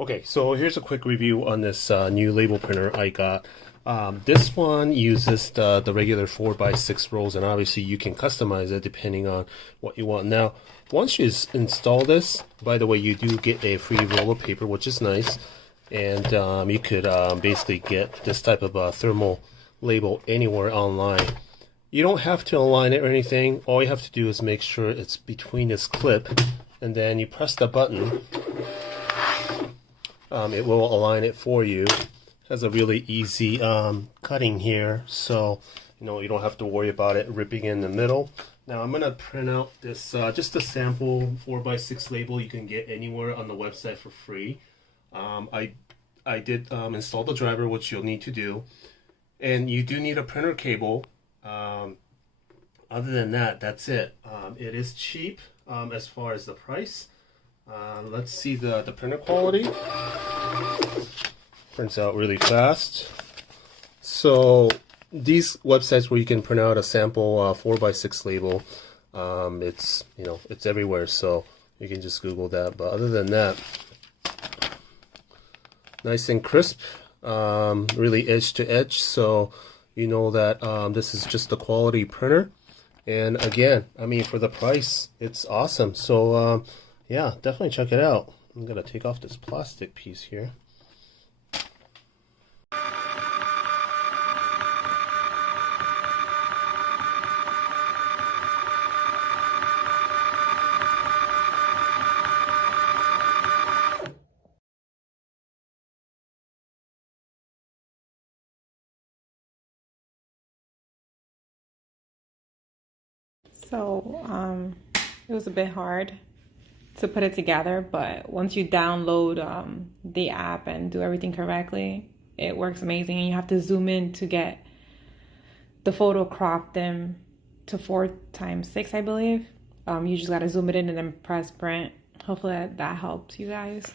Okay, so here's a quick review on this new label printer I got. This one uses the regular 4x6 rolls, and obviously you can customize it depending on what you want. Now, once you install this, by the way, you do get a free roll of paper, which is nice, and you could basically get this type of thermal label anywhere online. You don't have to align it or anything. All you have to do is make sure it's between this clip, and then you press the button. It will align it for you. It has a really easy cutting here, so you don't have to worry about it ripping in the middle. Now I'm gonna print out this just a sample 4x6 label you can get anywhere on the website for free. I did install the driver, which you'll need to do, and you do need a printer cable. Other than that, that's it. It is cheap as far as the price. Let's see the printer quality. Prints out really fast. So these websites where you can print out a sample 4x6 label, it's everywhere, so you can just Google that. But other than that, nice and crisp, really edge to edge, so you know that this is just a quality printer. And again, I mean, for the price, it's awesome. So yeah, definitely check it out. I'm gonna take off this plastic piece here. So it was a bit hard to put it together, but once you download the app and do everything correctly, it works amazing. And you have to zoom in to get the photo cropped in to 4x6, I believe. You just gotta zoom it in and then press print. Hopefully that helps you guys.